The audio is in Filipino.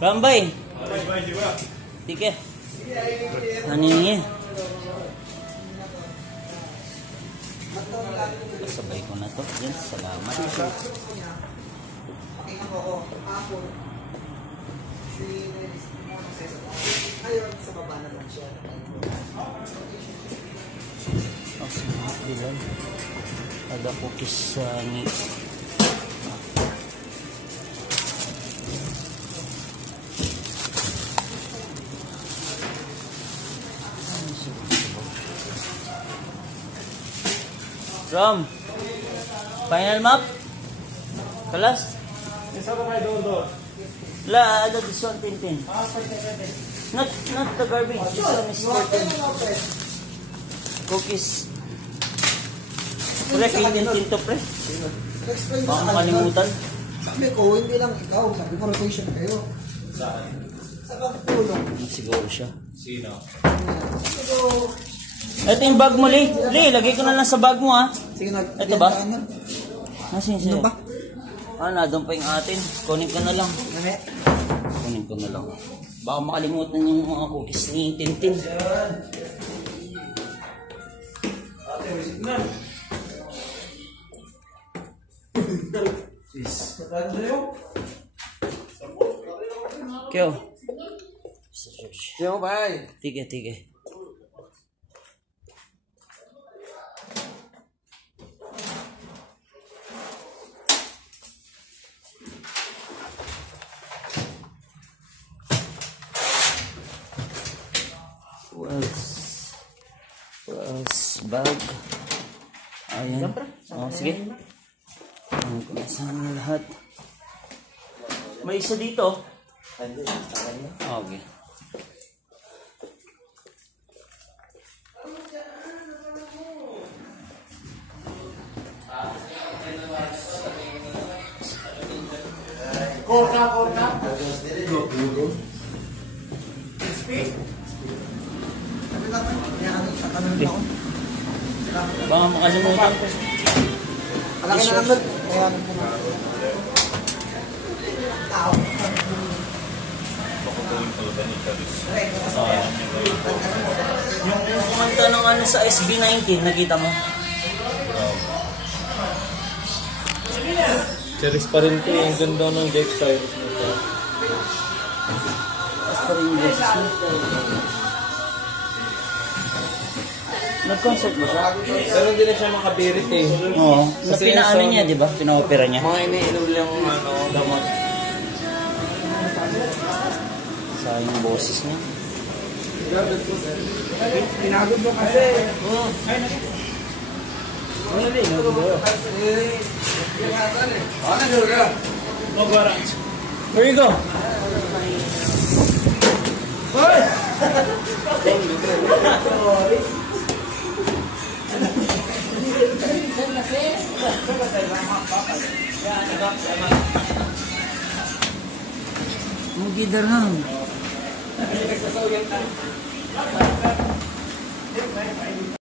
Rambay. Sige. Ano niya? Sabay ko na to. Yan, salamat. Ayun, sa baba na lang siya. Ang sarap bilang. Ada cookies sa ni. Rom, final map? Kalas? Isa pa kayo doon. La, ada this one, Tintin. Not the garbage. This one is for cookies. Pre, Tintin to pre. Explain Baka makalimutan. Sabi ko, hindi lang ikaw. Sabi ko, rotation kayo. Saan? Sa pagtulong. Siguro siya. Sino? Sabi ko, Ito yung bag mo, Lee. Lee, lagay ko na lang sa bag mo, ha. sige na. Ito ba? Nasaan siya? Ano ba? Doon pa yung atin. Kunin ko na lang. Name? Kunin ko na lang. Baka makalimutan yung mga cookies ni Tintin. Kyo. Yo, bye. Tige. Wells bag. Ayan. Sige. Ayan ko na sana lahat. May isa dito. Okay. Korna. Baka makalimutan ko. Alaki na lang. Ayan. Yung kumanta ng ano sa SB19, nakita mo? Series pa rin ito. Yung ganda ng Jack Cyrus nito. As pa rin yung beses mo. Nag-concert mo siya? Pero hindi na siya makabirit eh. Oo. Kasi Pinaano yung niya, di ba? Pina-opera niya. Mga iniinom lang damot. Sayang yung boses niya. Pinagod mo kasi. Oo. Ano din? Where you go? Hoy! Mugi darham.